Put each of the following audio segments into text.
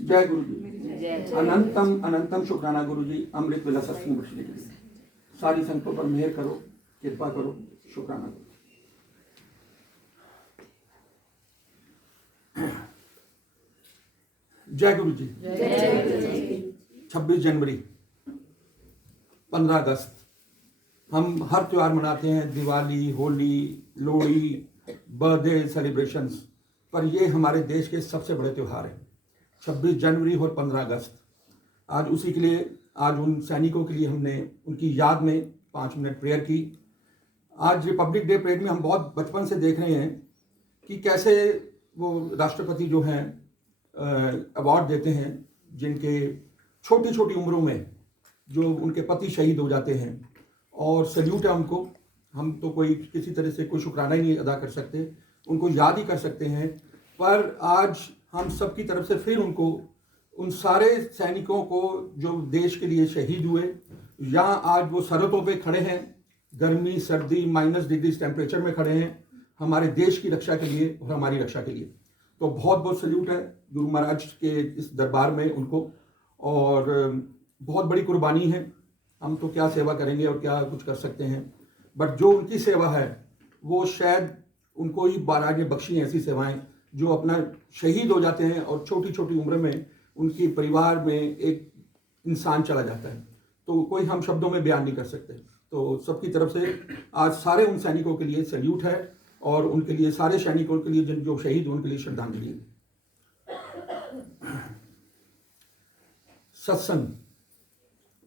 जय गुरु जी। अनंतम अनंतम शुक्राना गुरु जी, अमृत वेला सत्संग बख्शने के लिए। सारी संतों पर मेहर करो, कृपा करो, शुक्राना करो। जय गुरु जी। 26 जनवरी, 15 अगस्त, हम हर त्यौहार मनाते हैं, दिवाली, होली, लोहड़ी, बर्थडे सेलिब्रेशंस, पर ये हमारे देश के सबसे बड़े त्यौहार हैं, 26 जनवरी और 15 अगस्त। आज उसी के लिए, आज उन सैनिकों के लिए हमने उनकी याद में 5 मिनट प्रेयर की। आज रिपब्लिक डे परेड में हम बहुत बचपन से देख रहे हैं कि कैसे वो राष्ट्रपति जो हैं अवार्ड देते हैं, जिनके छोटी छोटी उम्रों में जो उनके पति शहीद हो जाते हैं, और सल्यूट है उनको। हम तो कोई किसी तरह से कोई शुक्राना ही नहीं अदा कर सकते, उनको याद ही कर सकते हैं। पर आज हम सब की तरफ से फिर उनको, उन सारे सैनिकों को जो देश के लिए शहीद हुए, यहाँ आज वो सरहदों पे खड़े हैं, गर्मी सर्दी -डिग्री टेम्परेचर में खड़े हैं हमारे देश की रक्षा के लिए और हमारी रक्षा के लिए। तो बहुत बहुत सल्यूट है गुरु महाराज के इस दरबार में उनको, और बहुत बड़ी कुर्बानी है। हम तो क्या सेवा करेंगे और क्या कुछ कर सकते हैं, बट जो उनकी सेवा है वो शायद उनको ही महाराज ने बख्शी हैं ऐसी सेवाएं, जो अपना शहीद हो जाते हैं और छोटी छोटी उम्र में उनके परिवार में एक इंसान चला जाता है, तो कोई हम शब्दों में बयान नहीं कर सकते। तो सबकी तरफ से आज सारे उन सैनिकों के लिए सल्यूट है, और उनके लिए, सारे सैनिकों के लिए जो शहीद हुए उनके लिए श्रद्धांजलि है। सत्संग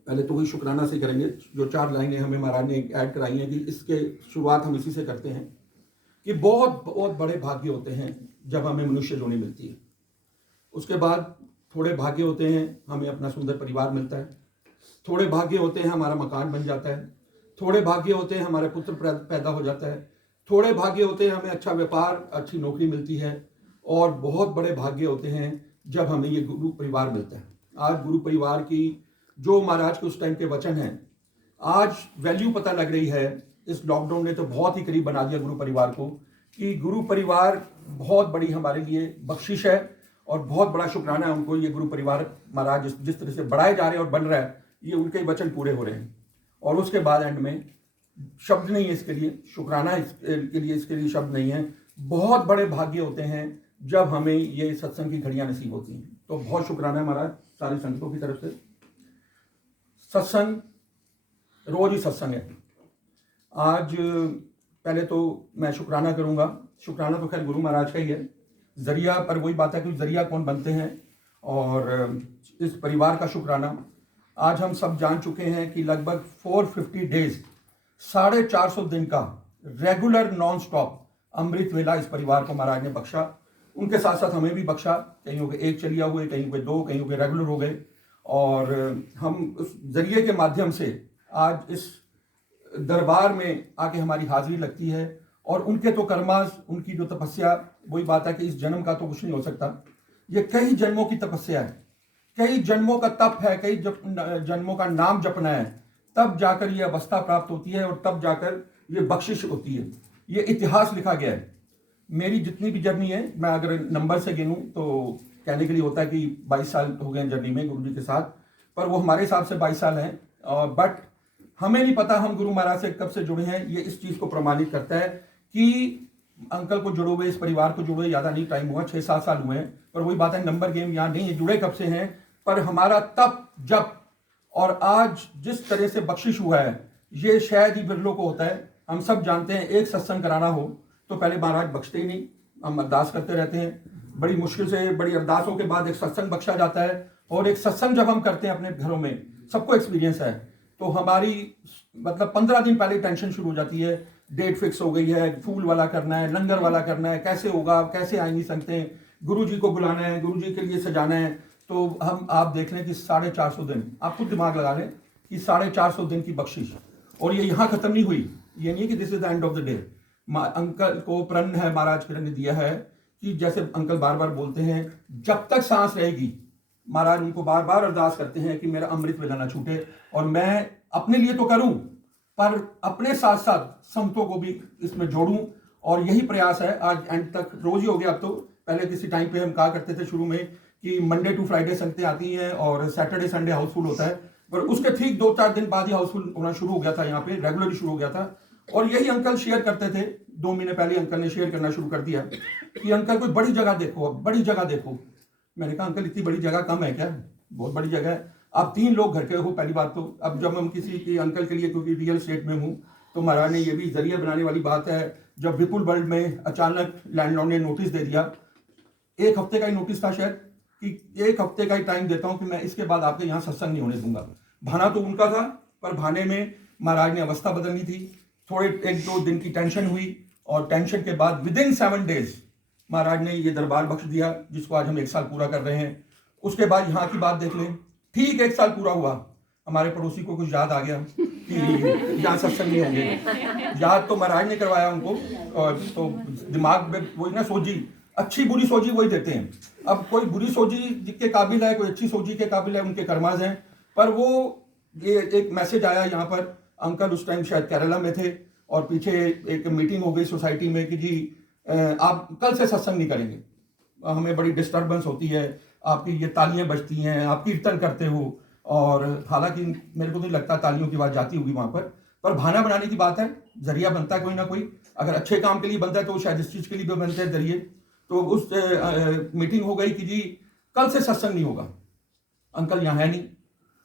पहले तो वही शुक्राना से करेंगे, जो 4 लाइनें हमें महाराज ने ऐड कराई हैं कि इसके शुरुआत हम इसी से करते हैं कि बहुत बहुत बड़े भाग्य होते हैं जब हमें मनुष्य जोनी मिलती है। उसके बाद थोड़े भाग्य होते हैं हमें अपना सुंदर परिवार मिलता है, थोड़े भाग्य होते हैं हमारा मकान बन जाता है, थोड़े भाग्य होते हैं हमारे पुत्र पैदा हो जाता है, थोड़े भाग्य होते हैं हमें अच्छा व्यापार, अच्छी नौकरी मिलती है, और बहुत बड़े भाग्य होते हैं जब हमें ये गुरु परिवार मिलता है। आज गुरु परिवार की जो महाराज के उस टाइम के वचन हैं, आज वैल्यू पता लग रही है। इस लॉकडाउन ने तो बहुत ही करीब बना दिया गुरु परिवार को, कि गुरु परिवार बहुत बड़ी हमारे लिए बख्शिश है, और बहुत बड़ा शुक्राना है उनको। ये गुरु परिवार महाराज जिस तरह से बढ़ाए जा रहे हैं और बन रहा है, ये उनके वचन पूरे हो रहे हैं। और उसके बाद एंड में शब्द नहीं है इसके लिए, शुक्राना इसके लिए शब्द नहीं है। बहुत बड़े भाग्य होते हैं जब हमें ये सत्संग की घड़ियां नसीब होती हैं। तो बहुत शुक्राना है महाराज सारी संगतों की तरफ से। सत्संग रोज ही सत्संग है। आज पहले तो मैं शुक्राना करूंगा। शुक्राना तो खैर गुरु महाराज का ही है, जरिया पर वही बात है कि जरिया कौन बनते हैं, और इस परिवार का शुक्राना। आज हम सब जान चुके हैं कि लगभग 450 डेज, 450 दिन का रेगुलर नॉन स्टॉप अमृत वेला इस परिवार को महाराज ने बख्शा। उनके साथ साथ हमें भी बख्शा, कहीं के 1 चलिया हुए, कहीं के 2, कहीं के रेगुलर हो गए, और हम उस जरिए के माध्यम से आज इस दरबार में आके हमारी हाजिरी लगती है। और उनके तो कर्मास, उनकी जो तपस्या, वही बात है कि इस जन्म का तो कुछ नहीं हो सकता, ये कई जन्मों की तपस्या है, कई जन्मों का तप है, कई जन्मों का नाम जपना है, तब जाकर ये अवस्था प्राप्त होती है, और तब जाकर ये बख्शिश होती है। ये इतिहास लिखा गया है। मेरी जितनी भी जर्नी है, मैं अगर नंबर से गिनूं तो कहने के लिए होता है कि 22 साल हो गए जर्नी में गुरु जी के साथ, पर वो हमारे हिसाब से 22 साल हैं। बट हमें नहीं पता हम गुरु महाराज से कब से जुड़े हैं। ये इस चीज़ को प्रमाणित करता है कि अंकल को जुड़े हुए, इस परिवार को जुड़े हुए ज़्यादा नहीं टाइम हुआ, 6-7 साल हुए हैं। पर वही बात है, नंबर गेम यहाँ नहीं है, जुड़े कब से हैं। पर हमारा तप जप और आज जिस तरह से बख्शिश हुआ है, ये शायद ही बिरलों को होता है। हम सब जानते हैं, एक सत्संग कराना हो तो पहले महाराज बख्शते ही नहीं, हम अरदास करते रहते हैं। बड़ी मुश्किल से, बड़ी अरदासों के बाद एक सत्संग बख्शा जाता है। और एक सत्संग जब हम करते हैं अपने घरों में, सबको एक्सपीरियंस है, तो हमारी मतलब 15 दिन पहले टेंशन शुरू हो जाती है। डेट फिक्स हो गई है, फूल वाला करना है, लंगर वाला करना है, कैसे होगा, कैसे आएंगी संगतें, गुरु जी को बुलाना है, गुरु जी के लिए सजाना है। तो हम, आप देख लें कि 450 दिन, आप खुद दिमाग लगा लें कि 450 दिन की बख्शिश, और ये यहाँ खत्म नहीं हुई। ये नहीं कि this is the end of the day. Uncle को प्रण है, महाराज ने दिया है कि जैसे अंकल बार बार बोलते हैं, जब तक सांस रहेगी, महाराज उनको बार बार अरदास करते हैं कि मेरा अमृत वेला ना छूटे। और मैं अपने लिए तो करूं, पर अपने साथ साथ संतों को भी इसमें जोड़ूं, और यही प्रयास है। आज एंड तक रोज ही हो गया। अब तो पहले किसी टाइम पे हम कहा करते थे शुरू में कि मंडे टू फ्राइडे संगतें आती हैं और सैटरडे संडे हाउसफुल होता है, पर उसके ठीक 2-4 दिन बाद ही हाउसफुल होना शुरू हो गया था, यहाँ पे रेगुलरली शुरू हो गया था। और यही अंकल शेयर करते थे, 2 महीने पहले अंकल ने शेयर करना शुरू कर दिया कि अंकल कोई बड़ी जगह देखो, अब बड़ी जगह देखो। मैंने कहा अंकल इतनी बड़ी जगह कम है क्या, बहुत बड़ी जगह है। आप 3 लोग घर के हो पहली बात तो। अब जब हम किसी की अंकल के लिए, क्योंकि रियल स्टेट में हूँ, तो महाराज ने ये भी जरिया बनाने वाली बात है। जब विपुल वर्ल्ड में अचानक लैंडलॉर्ड ने नोटिस दे दिया, 1 हफ्ते का ही नोटिस था शायद, कि 1 हफ्ते का ही टाइम देता हूं कि मैं इसके बाद आपके यहाँ सत्संग नहीं होने दूंगा। भाना तो उनका था, पर भाने में महाराज ने अवस्था बदलनी थी। थोड़े 1-2 दिन की टेंशन हुई और टेंशन के बाद विदिन 7 डेज महाराज ने ये दरबार बख्श दिया, जिसको आज हम 1 साल पूरा कर रहे हैं। उसके बाद यहाँ की बात देख लें, ठीक 1 साल पूरा हुआ, हमारे पड़ोसी को कुछ याद आ गया कि यहाँ सत्संग नहीं होंगे। याद तो महाराज ने करवाया उनको, और तो दिमाग में वही ना सोची, अच्छी बुरी सोची वही देते हैं। अब कोई बुरी सोची के काबिल है, कोई अच्छी सोची के काबिल है, उनके कर्माज हैं। पर वो ये एक मैसेज आया यहाँ पर, अंकल उस टाइम शायद केरला में थे और पीछे एक मीटिंग हो गई सोसाइटी में कि जी आप कल से सत्संग नहीं करेंगे, हमें बड़ी डिस्टर्बेंस होती है, आपकी ये तालियां बजती हैं, आप कीर्तन करते हो। और हालांकि मेरे को नहीं लगता तालियों की आवाज़ जाती होगी वहाँ पर भाना बनाने की बात है, जरिया बनता है कोई ना कोई। अगर अच्छे काम के लिए बनता है तो शायद इस चीज़ के लिए भी बनते हैं जरिए। तो उस मीटिंग हो गई कि जी कल से सत्संग नहीं होगा। अंकल यहाँ है नहीं,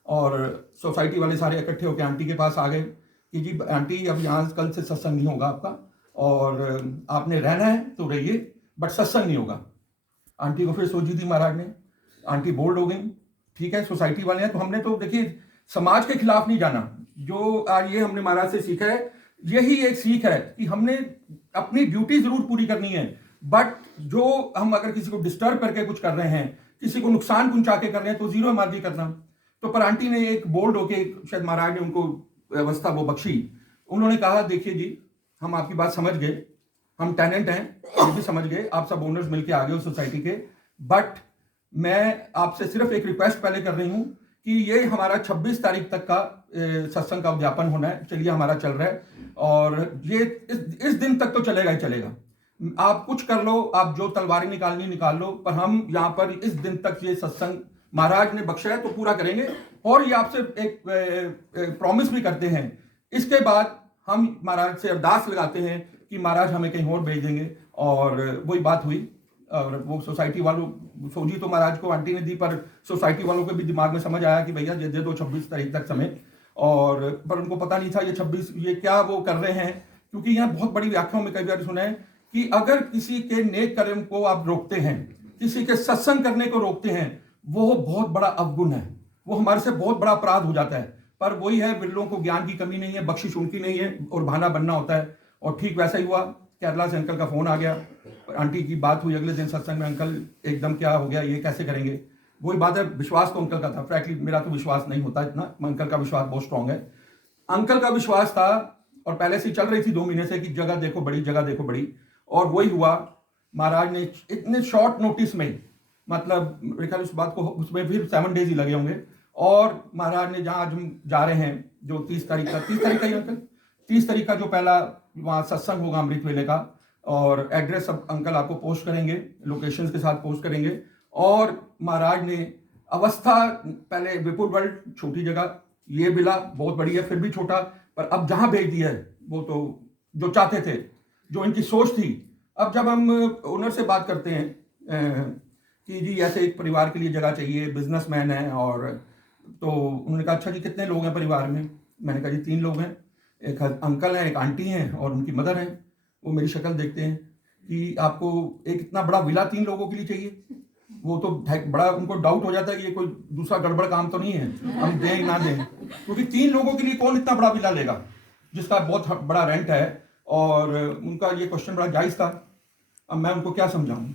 और सोसाइटी वाले सारे इकट्ठे होकर आंटी के पास आ गए कि जी आंटी अब यहाँ कल से सत्संग नहीं होगा आपका, और आपने रहना है तो रहिए, बट सत्संग नहीं होगा। आंटी को फिर सोची थी महाराज ने, आंटी बोल्ड हो गई। ठीक है, सोसाइटी वाले हैं तो हमने तो देखिए समाज के खिलाफ नहीं जाना। जो आज ये हमने महाराज से सीखा है, यही एक सीख है कि हमने अपनी ड्यूटी जरूर पूरी करनी है, बट जो हम अगर किसी को डिस्टर्ब करके कुछ कर रहे हैं, किसी को नुकसान पहुंचा के कर रहे हैं, तो जीरो मार्जी करना। तो पर आंटी ने एक बोल्ड होके, शायद महाराज ने उनको व्यवस्था वो बख्शी। उन्होंने कहा देखिए जी हम आपकी बात समझ गए, हम टेनेंट हैं ये भी समझ गए, आप सब ओनर्स मिलके आ गए हो सोसाइटी के, बट मैं आपसे सिर्फ एक रिक्वेस्ट पहले कर रही हूं कि ये हमारा 26 तारीख तक का सत्संग का उद्यापन होना है, चलिए हमारा चल रहा है, और ये इस दिन तक तो चलेगा ही चलेगा। आप कुछ कर लो, आप जो तलवारें निकालनी निकाल लो, पर हम यहाँ पर इस दिन तक ये सत्संग महाराज ने बख्शा है तो पूरा करेंगे। और ये आपसे एक प्रॉमिस भी करते हैं, इसके बाद हम महाराज से अरदास लगाते हैं कि महाराज हमें कहीं और भेज देंगे। और वही बात हुई, और वो सोसाइटी वालों फौजी तो महाराज को आंटी ने दी, पर सोसाइटी वालों को भी दिमाग में समझ आया कि भैया दे दो 26 तारीख तक समय। और पर उनको पता नहीं था ये 26 ये क्या वो कर रहे हैं, क्योंकि यहाँ बहुत बड़ी व्याख्याओं में कई बार सुना है कि अगर किसी के नेक कर्म को आप रोकते हैं, किसी के सत्संग करने को रोकते हैं, वो बहुत बड़ा अवगुण है, वो हमारे से बहुत बड़ा अपराध हो जाता है। पर वही है, बिरलों को ज्ञान की कमी नहीं है, बख्शिश उनकी नहीं है, और भाना बनना होता है। और ठीक वैसा ही हुआ, केरला से अंकल का फोन आ गया, आंटी की बात हुई अगले दिन सत्संग में, अंकल एकदम क्या हो गया, ये कैसे करेंगे। वही बात है, विश्वास तो अंकल का था, फ्रैंकली मेरा तो विश्वास नहीं होता इतना, अंकल का विश्वास बहुत स्ट्रांग है। अंकल का विश्वास था, और पहले से चल रही थी 2 महीने से कि जगह देखो बड़ी, जगह देखो बड़ी। और वही हुआ, महाराज ने इतने शॉर्ट नोटिस में, मतलब मेरे ख्याल उस बात को उसमें फिर 7 डेज ही लगे होंगे, और महाराज ने जहाँ आज हम जा रहे हैं, जो 30 तारीख का ही अंकल 30 तारीख का जो पहला वहाँ सत्संग होगा अमृत वेले का, और एड्रेस सब अंकल आपको पोस्ट करेंगे, लोकेशंस के साथ पोस्ट करेंगे। और महाराज ने अवस्था, पहले विपुल वर्ल्ड छोटी जगह, ये बिला बहुत बड़ी है फिर भी छोटा, पर अब जहाँ भेज दिया है वो तो जो चाहते थे, जो इनकी सोच थी। अब जब हम ओनर से बात करते हैं कि जी ऐसे एक परिवार के लिए जगह चाहिए, बिजनेसमैन है, और तो उन्होंने कहा अच्छा जी कितने लोग हैं परिवार में। मैंने कहा जी 3 लोग हैं, एक अंकल हैं, एक आंटी हैं, और उनकी मदर हैं। वो मेरी शक्ल देखते हैं कि आपको एक इतना बड़ा विला 3 लोगों के लिए चाहिए। वो तो बड़ा उनको डाउट हो जाता है कि ये कोई दूसरा गड़बड़ काम तो नहीं है, हम दें ना दें, क्योंकि 3 लोगों के लिए कौन इतना बड़ा विला लेगा जिसका बहुत बड़ा रेंट है। और उनका ये क्वेश्चन बड़ा जायज़ था। अब मैं उनको क्या समझाऊं।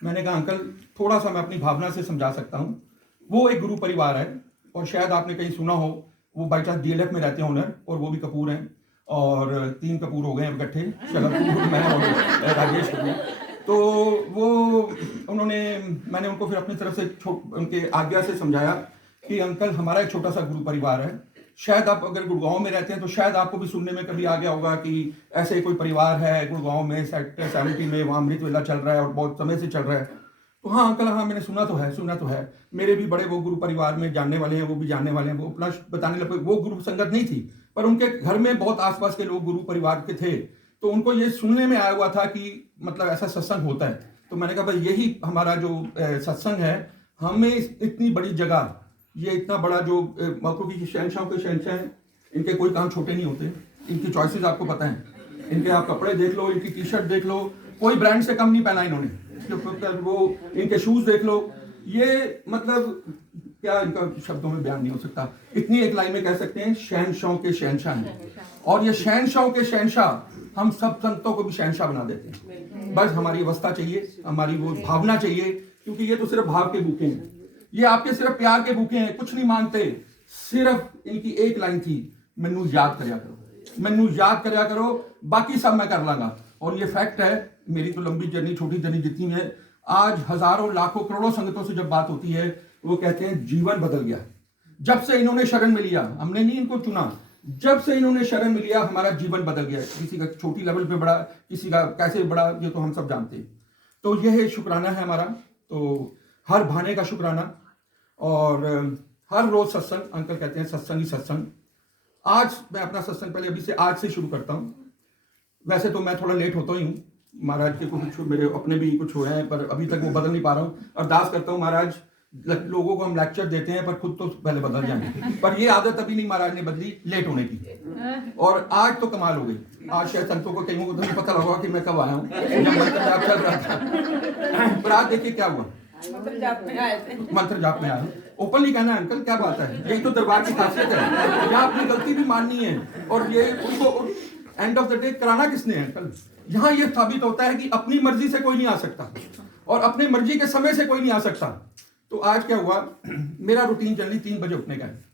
मैंने कहा अंकल थोड़ा सा मैं अपनी भावना से समझा सकता हूं। वो एक गुरु परिवार है, और शायद आपने कहीं सुना हो, वो बाई चांस DLF में रहते हैं ओनर, और वो भी कपूर हैं, और 3 कपूर हो गए हैं इकट्ठे, शरद कपूर, मैं और राजेश कपूर। तो वो मैंने उनको फिर अपनी तरफ से उनके आज्ञा से समझाया कि अंकल हमारा एक छोटा सा गुरु परिवार है, शायद आप अगर गुड़गांव में रहते हैं तो शायद आपको भी सुनने में कभी आ गया होगा कि ऐसे कोई परिवार है गुड़गांव में, सेक्टर 70 में, वहाँ अमृत वेला चल रहा है और बहुत समय से चल रहा है। तो हाँ अंकल, हाँ मैंने सुना तो है। मेरे भी बड़े वो गुरु परिवार में जानने वाले हैं, वो भी जानने वाले हैं। वो अपना बताने लगे, वो गुरु संगत नहीं थी, पर उनके घर में बहुत आसपास के लोग गुरु परिवार के थे। तो उनको ये सुनने में आया हुआ था कि मतलब ऐसा सत्संग होता है। तो मैंने कहा भाई यही हमारा जो सत्संग है, हमें इतनी बड़ी जगह, ये इतना बड़ा जो क्योंकि शहनशाह के शहनशाह हैं, इनके कोई काम छोटे नहीं होते। इनकी चॉइसेस आपको पता है, इनके आप कपड़े देख लो, इनकी टी शर्ट देख लो, कोई ब्रांड से कम नहीं पहना इन्होंने। वो इनके शूज देख लो, ये मतलब क्या इनका शब्दों में बयान नहीं हो सकता। इतनी एक लाइन में कह सकते हैं शहनशाह के शहनशाह हैं। और ये शहनशाह के शहनशाह हम सब संतों को भी शहनशाह बना देते हैं। बस हमारी अवस्था चाहिए, हमारी वो भावना चाहिए, क्योंकि ये तो सिर्फ भाव के भूखे हैं, ये आपके सिर्फ प्यार के भूखे हैं, कुछ नहीं मांगते। सिर्फ इनकी एक लाइन थी, मैनू याद करया करो, मैनू याद करया करो, बाकी सब मैं कर लांगा। और ये फैक्ट है, मेरी तो लंबी जर्नी, छोटी जर्नी जितनी है, आज हजारों लाखों करोड़ों संगतों से जब बात होती है, वो कहते हैं जीवन बदल गया जब से इन्होंने शरण में लिया। हमने नहीं इनको चुना, जब से इन्होंने शरण में लिया हमारा जीवन बदल गया। किसी का छोटी लेवल पे बड़ा, किसी का कैसे बड़ा, ये तो हम सब जानते हैं। तो यह शुक्राना है हमारा, तो हर भाने का शुक्राना। और हर रोज सत्संग, अंकल कहते हैं सत्संग ही सत्संग। आज मैं अपना सत्संग पहले अभी से आज से शुरू करता हूँ। वैसे तो मैं थोड़ा लेट होता ही हूँ, महाराज के कुछ मेरे अपने भी कुछ हो रहे हैं, पर अभी तक वो बदल नहीं पा रहा हूँ। अरदास करता हूँ महाराज, लोगों को हम लेक्चर देते हैं पर खुद तो पहले बदल जाएंगे। पर ये आदत अभी नहीं महाराज ने बदली लेट होने की। और आज तो कमाल हो गई, आज शायद संतों को कहीं को नहीं पता लगा कि मैं कब आया हूँ, जब मंत्र जाप चल रहा था। पर आज देखिए क्या हुआ, मंत्र जाप में आया। ओपनली कहना है अंकल, क्या बात है, यही तो दरबार की खासियत है। यहाँ अपनी गलती भी माननी है, और ये उनको एंड ऑफ द डे कराना किसने है अंकल। यहाँ ये साबित होता है कि अपनी मर्जी से कोई नहीं आ सकता, और अपने मर्जी के समय से कोई नहीं आ सकता। तो आज क्या हुआ, मेरा रूटीन जनरली 3 बजे उठने का है,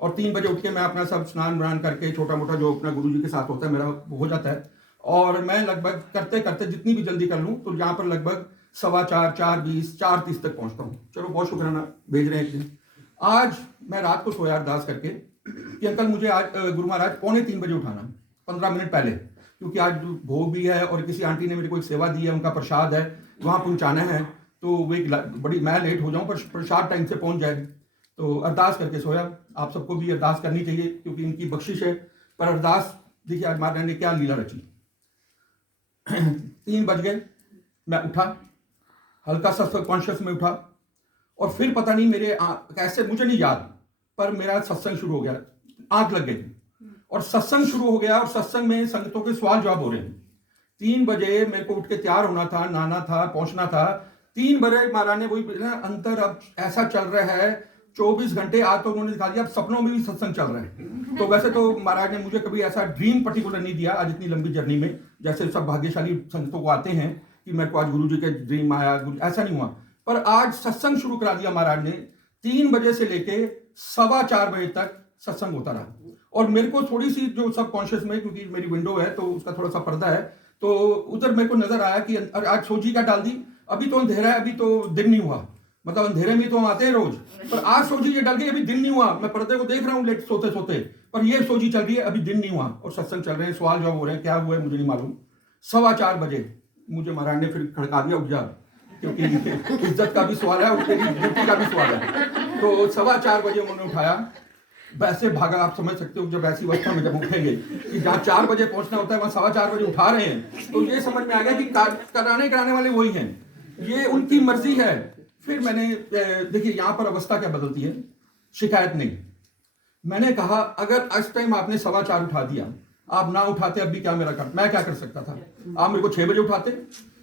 और 3 बजे उठ के मैं अपना सब स्नान व्रान करके, छोटा मोटा जो अपना गुरुजी के साथ होता है मेरा हो जाता है। और मैं लगभग करते करते जितनी भी जल्दी कर लूँ तो यहाँ पर लगभग 4:15, 4:20, 4:30 तक पहुँचता हूँ। चलो बहुत शुक्राना भेज रहे हैं एक दिन। आज मैं रात को सोया अरदास करके कि अंकल मुझे आज गुरु महाराज 2:45 बजे उठाना, 15 मिनट पहले, क्योंकि आज भोग भी है और किसी आंटी ने मेरे को एक सेवा दी है, उनका प्रसाद है, वहाँ पहुँचाना है। तो वो एक बड़ी, मैं लेट हो जाऊँ पर प्रसाद टाइम से पहुँच जाए। तो अरदास करके सोया। आप सबको भी अरदास करनी चाहिए क्योंकि इनकी बख्शिश है। पर अरदास देखिए आज महाराज ने क्या लीला रची। 3 बज गए, मैं उठा, हल्का सा कॉन्शियस में उठा, और फिर पता नहीं मेरे कैसे, मुझे नहीं याद, पर मेरा सत्संग शुरू हो गया, आंख लग गई और सत्संग शुरू हो गया। और सत्संग में संगतों के सवाल जवाब हो रहे हैं। 3 बजे मेरे को उठ के तैयार होना था, नहाना था, पहुंचना था। 3 बजे महाराज ने वही अंतर अब ऐसा चल रहा है 24 घंटे। आज तो उन्होंने दिखा दिया अब सपनों में भी सत्संग चल रहा है। तो वैसे तो महाराज ने मुझे कभी ऐसा ड्रीम पर्टिकुलर नहीं दिया आज इतनी लंबी जर्नी में, जैसे सब भाग्यशाली संगतों को आते हैं कि मेरे को आज गुरु जी के ड्रीम आया, ऐसा नहीं हुआ। पर आज सत्संग शुरू करा दिया महाराज ने। 3 बजे से लेके 4:15 बजे तक सत्संग होता रहा। और मेरे को थोड़ी सी जो सब कॉन्शियस में, क्योंकि मेरी विंडो है तो उसका थोड़ा सा पर्दा है, तो उधर मेरे को नजर आया कि आज सोची क्या डाल दी, अभी तो अंधेरा है, अभी तो दिन नहीं हुआ। मतलब अंधेरे में तो हम आते हैं रोज, पर आज सोची ये डल गई, अभी दिन नहीं हुआ। मैं पर्दे को देख रहा हूँ लेट सोते सोते, पर ये सोची चल रही है अभी दिन नहीं हुआ और सत्संग चल रहे हैं, सवाल जवाब हो रहे हैं। क्या हुआ है मुझे नहीं मालूम। 4:15 बजे मुझे महाराज ने फिर खड़का दिया, उठ जा, क्योंकि इज्जत का भी सवाल है और तेरी ड्यूटी का भी सवाल है। तो 4:15 बजे उन्होंने उठाया। वैसे भागा, आप समझ सकते हो जब ऐसी अवस्था में जब उठेंगे कि जहाँ 4 बजे पहुंचना होता है वहां 4:15 बजे उठा रहे हैं, तो ये समझ में आ गया कि कराने वाले वही हैं, ये उनकी मर्जी है। फिर मैंने देखिए यहाँ पर अवस्था क्या बदलती है, शिकायत नहीं। मैंने कहा अगर इस टाइम आपने 4:15 उठा दिया, आप ना उठाते अब भी क्या मैं क्या कर सकता था। आप मेरे को 6 बजे उठाते,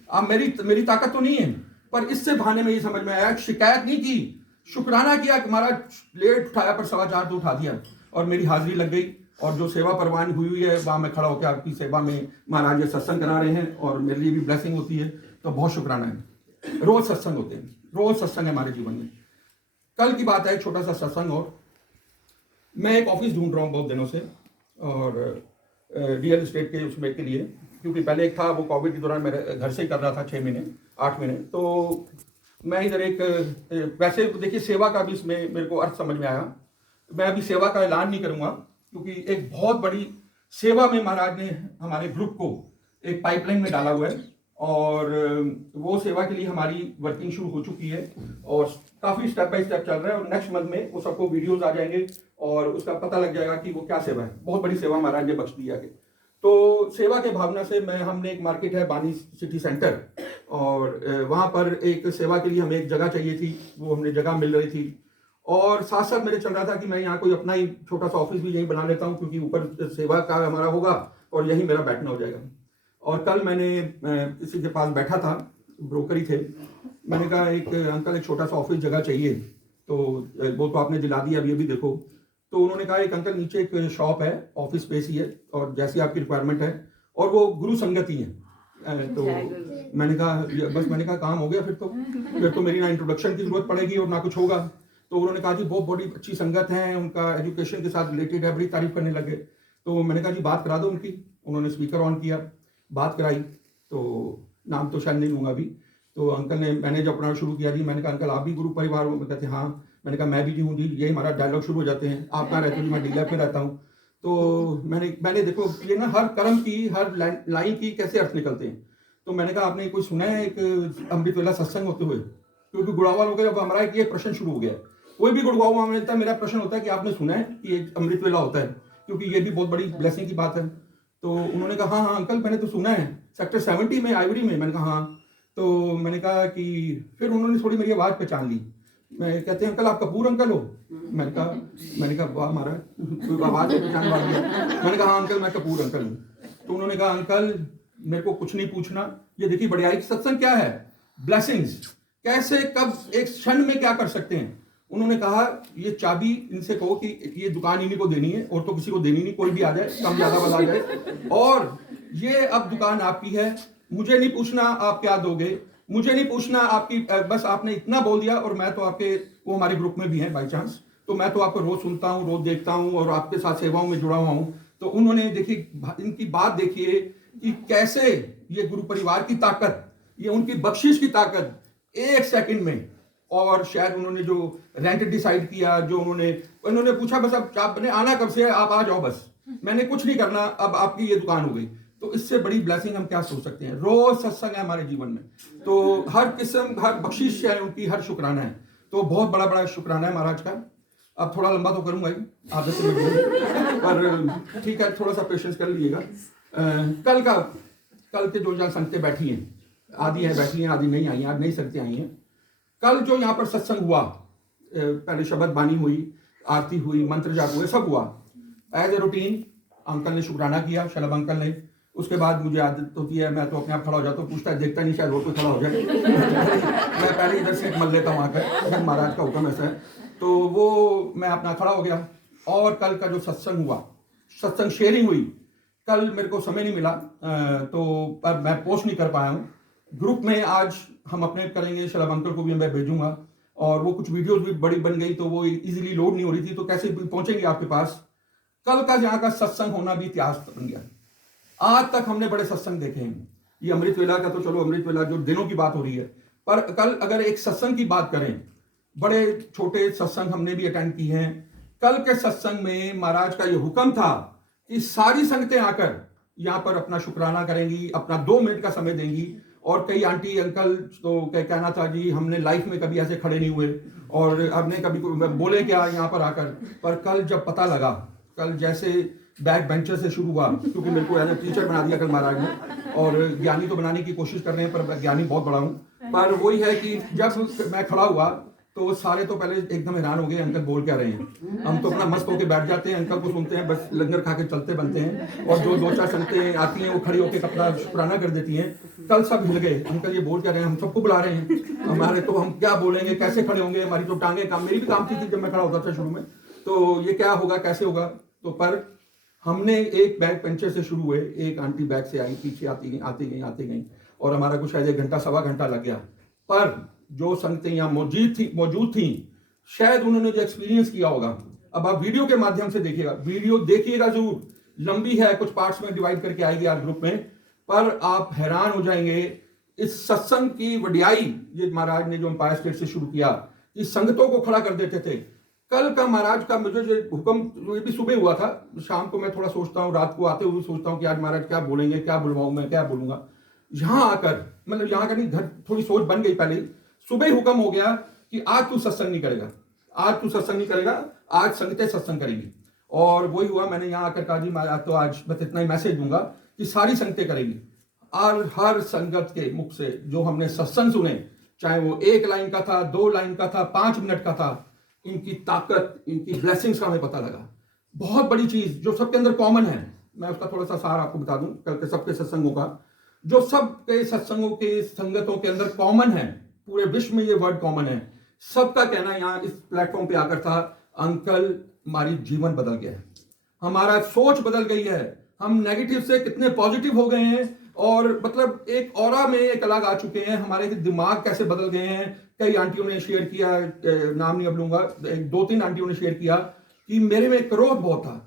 आप मेरी ताकत तो नहीं है। पर इससे बहाने में ये समझ में आया, शिकायत नहीं की, शुक्राना किया कि महाराज लेट उठाया पर 4:15 तो उठा दिया। और मेरी हाजिरी लग गई, और जो सेवा परवान हुई है वहाँ मैं खड़ा होकर आपकी सेवा में महाराज ये सत्संग करा रहे हैं और मेरे लिए भी ब्लेसिंग होती है, तो बहुत शुक्राना है। रोज सत्संग होते हैं, रोज सत्संग है हमारे जीवन में। कल की बात है, छोटा सा सत्संग। और मैं एक ऑफिस ढूंढ रहा हूँ बहुत दिनों से, और रियल एस्टेट के उसमें के लिए, क्योंकि पहले एक था वो कोविड के दौरान मेरे घर से ही कर रहा था 6 महीने 8 महीने। तो मैं इधर एक वैसे देखिए सेवा का भी इसमें मेरे को अर्थ समझ में आया। मैं अभी सेवा का ऐलान नहीं करूंगा, क्योंकि एक बहुत बड़ी सेवा में महाराज ने हमारे ग्रुप को एक पाइपलाइन में डाला हुआ है, और वो सेवा के लिए हमारी वर्किंग शुरू हो चुकी है और काफ़ी स्टेप बाय स्टेप चल रहा है और नेक्स्ट मंथ में वो सबको वीडियोस आ जाएंगे और उसका पता लग जाएगा कि वो क्या सेवा है। बहुत बड़ी सेवा महाराज ने बख्श दी आगे। तो सेवा के भावना से हमने एक मार्केट है बानी सिटी सेंटर और वहाँ पर एक सेवा के लिए हमें एक जगह चाहिए थी, वो हमने जगह मिल रही थी और साथ साथ मेरे चल रहा था कि मैं यहाँ कोई अपना ही छोटा सा ऑफिस भी यहीं बना लेता हूँ क्योंकि ऊपर सेवा का हमारा होगा और यहीं मेरा बैठना हो जाएगा। और कल मैंने किसी के पास बैठा था, ब्रोकर ही थे, मैंने कहा एक अंकल एक छोटा सा ऑफिस जगह चाहिए, तो वो तो आपने दिला दिया, अभी अभी देखो। तो उन्होंने कहा एक अंकल नीचे एक शॉप है, ऑफिस स्पेस ही है और जैसी आपकी रिक्वायरमेंट है और वो गुरु संगति है। तो मैंने कहा काम हो गया फिर तो मेरी ना इंट्रोडक्शन की जरूरत पड़ेगी और ना कुछ होगा। तो उन्होंने कहा जी बहुत बड़ी अच्छी संगत है, उनका एजुकेशन के साथ रिलेटेड है, बड़ी तारीफ करने लगे। तो मैंने कहा जी बात करा दो उनकी। उन्होंने स्पीकर ऑन किया, बात कराई, तो नाम तो शायद नहीं लूँगा अभी। तो अंकल ने, मैंने जब अपना शुरू किया जी, मैंने कहा अंकल आप भी गुरु परिवार हो? कहते हाँ। मैंने कहा मैं भी जी हूँ जी, यही हमारा डायलॉग शुरू हो जाते हैं। आप कहाँ रहते हो जी? मैं डीलर में रहता हूँ। तो मैंने देखो ये ना हर कर्म की, हर लाइन की कैसे अर्थ निकलते हैं। तो मैंने कहा आपने कोई सुना है एक अमृत वेला सत्संग होते हुए? क्योंकि गुड़गांव लोग जब हमारा ये प्रश्न शुरू हो गया, कोई भी गुड़गांव में मिलता है, मेरा प्रश्न होता है कि आपने सुना है कि एक अमृत वेला होता है, क्योंकि ये भी बहुत बड़ी ब्लेसिंग की बात है। तो उन्होंने कहा हाँ अंकल मैंने तो सुना है, सेक्टर 70 में आइवरी में। मैंने कहा हाँ। तो मैंने कहा कि फिर उन्होंने थोड़ी मेरी आवाज़ पहचान ली। मैं कहते हैं अंकल आप कपूर अंकल हो? मैंने कहा वाह महाराज, आवाज़ पहचान वाली है। मैंने कहा हाँ अंकल मैं कपूर अंकल हूँ। तो उन्होंने कहा अंकल मेरे को कुछ नहीं पूछना, ये देखिए बड़ियाई सत्संग क्या है, ब्लेसिंग्स कैसे कब एक क्षण में क्या कर सकते हैं। उन्होंने कहा ये चाबी इनसे कहो कि ये दुकान इन्हीं को देनी है और तो किसी को देनी नहीं, कोई भी आ जाए, कम ज्यादा वाला आ जाए, और ये अब दुकान आपकी है, मुझे नहीं पूछना आप क्या दोगे, मुझे नहीं पूछना आपकी, बस आपने इतना बोल दिया। और मैं तो आपके, वो हमारे ग्रुप में भी हैं बाई चांस, तो मैं तो आपको रोज सुनता हूँ, रोज देखता हूँ और आपके साथ सेवाओं में जुड़ा हुआ हूँ। तो उन्होंने देखिए इनकी बात देखिए कि कैसे ये गुरु परिवार की ताकत, ये उनकी बख्शिश की ताकत एक सेकंड में। और शायद उन्होंने जो रेंट डिसाइड किया, जो उन्होंने पूछा बस अब आपने आना कब से है, आप आ जाओ बस, मैंने कुछ नहीं करना, अब आपकी ये दुकान हो गई। तो इससे बड़ी ब्लेसिंग हम क्या सोच सकते हैं। रोज सत्संग है हमारे जीवन में, तो हर किस्म, हर बख्शिश है उनकी, हर शुक्राना है। तो बहुत बड़ा बड़ा शुक्राना है महाराज का। अब थोड़ा लंबा तो करूंगा ही, आप जैसे पर ठीक है, थोड़ा सा पेशेंस कर लीजिएगा। कल के जो जहाँ संगतें बैठी हैं, आधी हैं बैठी हैं, आधी नहीं आई हैं, आज नई संगतें आई हैं। कल जो यहाँ पर सत्संग हुआ, पहले शब्द बानी हुई, आरती हुई, मंत्र जाप हुए, सब हुआ एज ए रूटीन। अंकल ने शुक्राना किया, शलभ अंकल ने। उसके बाद मुझे आदत होती है, मैं तो अपने आप खड़ा हो जाता हूँ, पूछता है देखता नहीं शायद और कोई खड़ा हो जाए मैं पहले इधर से मल लेता हूँ आकर, अगर महाराज का हुक्म ऐसा है। तो वो मैं अपना खड़ा हो गया। और कल का जो सत्संग हुआ, सत्संग शेयरिंग हुई, कल मेरे को समय नहीं मिला, तो अब मैं पोस्ट नहीं कर पाया हूँ ग्रुप में। आज हम अपने करेंगे, शलभ अंकल को भी मैं भेजूंगा, और वो कुछ वीडियोस भी बड़ी बन गई तो वो इजीली लोड नहीं हो रही थी, तो कैसे पहुंचेंगे आपके पास। कल का यहाँ का सत्संग होना भी इतिहास बन गया। आज तक हमने बड़े सत्संग देखे हैं, ये अमृत वेला का तो चलो अमृत वेला जो दिनों की बात हो रही है, पर कल अगर एक सत्संग की बात करें, बड़े छोटे सत्संग हमने भी अटेंड किए हैं। कल के सत्संग में महाराज का ये हुक्म था कि सारी संगतें आकर यहाँ पर अपना शुक्राना करेंगी, अपना 2 मिनट का समय देंगी। और कई आंटी अंकल तो कहना था जी हमने लाइफ में कभी ऐसे खड़े नहीं हुए और हमने कभी बोले क्या यहाँ पर आकर। पर कल जब पता लगा, कल जैसे बैक बेंचर से शुरू हुआ, क्योंकि मेरे को एज ए टीचर बना दिया कल महाराज ने, और ज्ञानी तो बनाने की कोशिश कर रहे हैं, पर ज्ञानी बहुत बड़ा हूँ। पर वही है कि जब मैं खड़ा हुआ तो सारे तो पहले एकदम हैरान हो गए, अंकल बोल क्या रहे हैं। हम तो अपना मस्त होके बैठ जाते हैं, अंकल को सुनते हैं, बस लंगर खा के चलते बनते हैं। और जो 2-4 संगतें आती हैं वो खड़ी होकर अपना शुक्राना कर देती हैं। कल सब हिल गए, अंकल ये बोल क्या रहे हैं, हम सबको बुला रहे हैं, हमारे तो हम क्या बोलेंगे, कैसे खड़े होंगे, हमारी तो टांगे काम, मेरी भी काम थी जब मैं खड़ा होता था शुरू में, तो ये क्या होगा, कैसे होगा। तो पर हमने एक बैक पेंचर से शुरू हुए, एक आंटी बैक से आई, पीछे आती गई और हमारा कुछ शायद 1 घंटा 1.25 घंटा लग गया। पर जो संगतें यहाँ मौजूद थी, शायद उन्होंने जो एक्सपीरियंस किया होगा, अब आप वीडियो के माध्यम से देखिएगा, वीडियो देखिएगा जरूर, लंबी है, कुछ पार्ट्स में डिवाइड करके आएगी आज ग्रुप में, पर आप हैरान हो जाएंगे इस सत्संग की वडियाई। ये महाराज ने जो एम्पायर स्टेट से शुरू किया, इस संगतों को खड़ा कर देते थे। कल का महाराज का मुझे जो हुक्म, ये भी सुबह हुआ था, शाम को मैं थोड़ा सोचता हूँ, रात को आते हुए सोचता हूँ कि आज महाराज क्या बोलेंगे, क्या बुलवाऊं मैं, क्या बोलूंगा। यहां आकर, मतलब यहां आकर नहीं, घर थोड़ी सोच बन गई पहले ही। सुबह ही हुक्म हो गया कि आज तू सत्संग नहीं करेगा, आज तू सत्संग नहीं करेगा, आज संगतें सत्संग करेगी। और वही हुआ, मैंने यहां आकर कहा जी मैं तो आज बस इतना ही मैसेज दूंगा कि सारी संगतें करेगी। और हर संगत के मुख से जो हमने सत्संग सुने, चाहे वो 1 लाइन का था, 2 लाइन का था, 5 मिनट का था, इनकी ताकत, इनकी ब्लेसिंग्स का हमें पता लगा। बहुत बड़ी चीज जो सबके अंदर कॉमन है, मैं उसका थोड़ा सा सार आपको बता दूं कल के सबके सत्संगों का। जो सबके सत्संगों के संगतों के अंदर कॉमन है, पूरे विश्व में ये वर्ड कॉमन है, सबका कहना यहां इस प्लेटफॉर्म पे आकर था, अंकल हमारी जीवन बदल गया है, हमारा सोच बदल गई है, हम नेगेटिव से कितने पॉजिटिव हो गए हैं, और मतलब एक ऑरा में एक अलग आ चुके हैं, हमारे दिमाग कैसे बदल गए हैं। कई आंटियों ने शेयर किया, नाम नहीं अब लूंगा, 2-3 आंटियों ने शेयर किया कि मेरे में क्रोध बहुत था,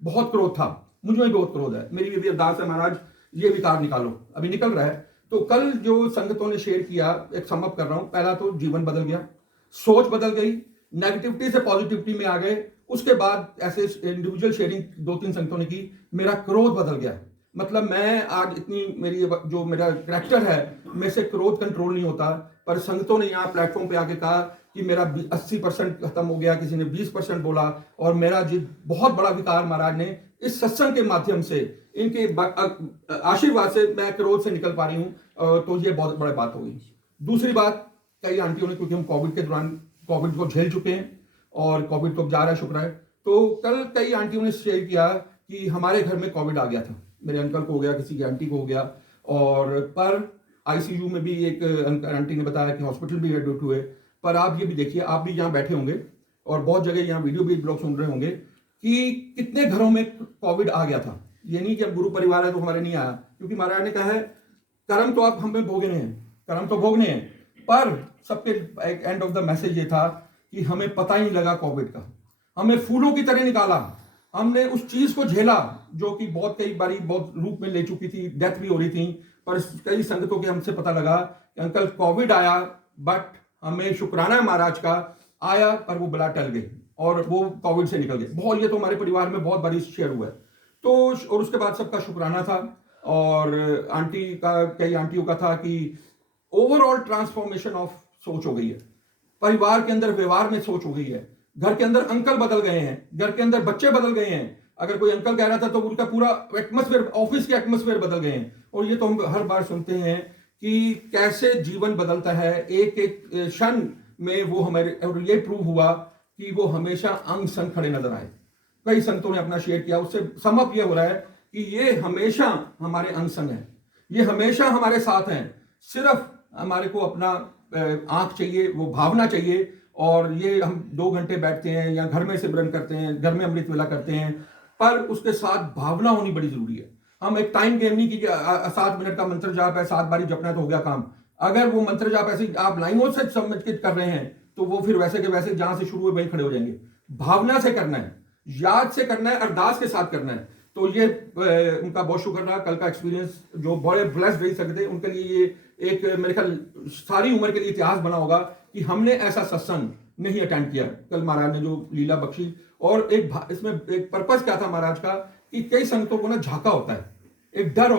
बहुत क्रोध था, मुझे में बहुत क्रोध है, मेरी भी अरदास है महाराज ये विकार निकालो, अभी निकल रहा है। तो कल जो संगतों ने शेयर किया, एक समअप कर रहा हूं। पहला तो जीवन बदल गया, सोच बदल गई, नेगेटिविटी से पॉजिटिविटी में आ गए। उसके बाद ऐसे इंडिविजुअल शेयरिंग 2-3 संगतों ने की, मेरा क्रोध बदल गया, मतलब मैं आज इतनी, मेरी जो मेरा करैक्टर है, मेरे से क्रोध कंट्रोल नहीं होता। पर संगतों ने यहाँ प्लेटफॉर्म पे आके कहा कि मेरा 80% खत्म हो गया, किसी ने 20% बोला, और मेरा जी बहुत बड़ा विकार महाराज ने इस सत्संग के माध्यम से, इनके आशीर्वाद से मैं क्रोध से निकल पा रही हूँ। तो ये बहुत बड़ी बात होगी। दूसरी बात, कई आंटियों ने, क्योंकि हम कोविड के दौरान कोविड को झेल चुके हैं और कोविड तो जा रहा है, शुक्र है, तो कल कई आंटियों ने शेयर किया कि हमारे घर में कोविड आ गया था, मेरे अंकल को हो गया, किसी की आंटी को हो गया, और पर आईसीयू में भी एक आंटी ने बताया कि हॉस्पिटल भी एडमिट हुए। पर आप ये भी देखिए, आप भी यहाँ बैठे होंगे और बहुत जगह यहाँ वीडियो भी ब्लॉग सुन रहे होंगे कि कितने घरों में कोविड आ गया था। ये नहीं कि अब गुरु परिवार है तो हमारे नहीं आया, क्योंकि महाराज ने कहा है कर्म तो आप हमें भोगने हैं, कर्म तो भोगने हैं। पर सबके एक एंड ऑफ द मैसेज ये था कि हमें पता ही नहीं लगा कोविड का, हमें फूलों की तरह निकाला, हमने उस चीज को झेला जो कि बहुत कई बारी बहुत रूप में ले चुकी थी, डेथ भी हो रही थी। पर कई संगतों के हमसे पता लगा कि अंकल कोविड आया, बट हमें शुक्राना महाराज का, आया पर वो बला टल गई और वो कोविड से निकल गए। बहुत, ये तो हमारे परिवार में बहुत बारी शेयर हुआ है। तो और उसके बाद सबका शुक्राना था, और आंटी का, कई आंटियों का था कि ओवरऑल ट्रांसफॉर्मेशन ऑफ सोच हो गई है, परिवार के अंदर व्यवहार में सोच हो गई है, घर के अंदर अंकल बदल गए हैं, घर के अंदर बच्चे बदल गए हैं। अगर कोई अंकल कह रहा था तो उनका पूरा एटमॉस्फेयर, ऑफिस के एटमॉस्फेयर बदल गए हैं। और ये तो हम हर बार सुनते हैं कि कैसे जीवन बदलता है एक एक क्षण में। वो हमारे, और ये प्रूव हुआ कि वो हमेशा अंग संग खड़े नजर आए। कई संतों ने अपना शेयर किया, उससे समअप ये हो रहा है कि ये हमेशा हमारे अंग संग है, ये हमेशा हमारे साथ हैं। सिर्फ हमारे को अपना आंख चाहिए, वो भावना चाहिए। और ये हम 2 घंटे बैठते हैं या घर में सिमरन करते हैं, घर में अमृत वेला करते हैं, पर उसके साथ भावना होनी बड़ी जरूरी है। हम एक टाइम गेम नहीं कि 7 मिनट का मंत्र जाप है, 7 बारी जपना है तो हो गया काम। अगर वो मंत्र जाप ऐसे आप लाइनों से समझ के कर रहे हैं तो वो फिर वैसे के वैसे जहां से शुरू हुए वहीं खड़े हो जाएंगे। भावना से करना है, याद से करना है, अरदास के साथ करना है। तो ये उनका बहुत शुक्र रहा। कल का एक्सपीरियंस जो बड़े ब्लेस्ड रह सकते, उनके लिए ये एक मेरे ख्याल सारी उम्र के लिए इतिहास बना होगा कि हमने ऐसा सत्संग नहीं अटेंड किया। कल महाराज ने जो लीला बख्शी, और एक इसमें एक पर्पस क्या था महाराज का कि कई संगतों को ना झाका होता है, एक डर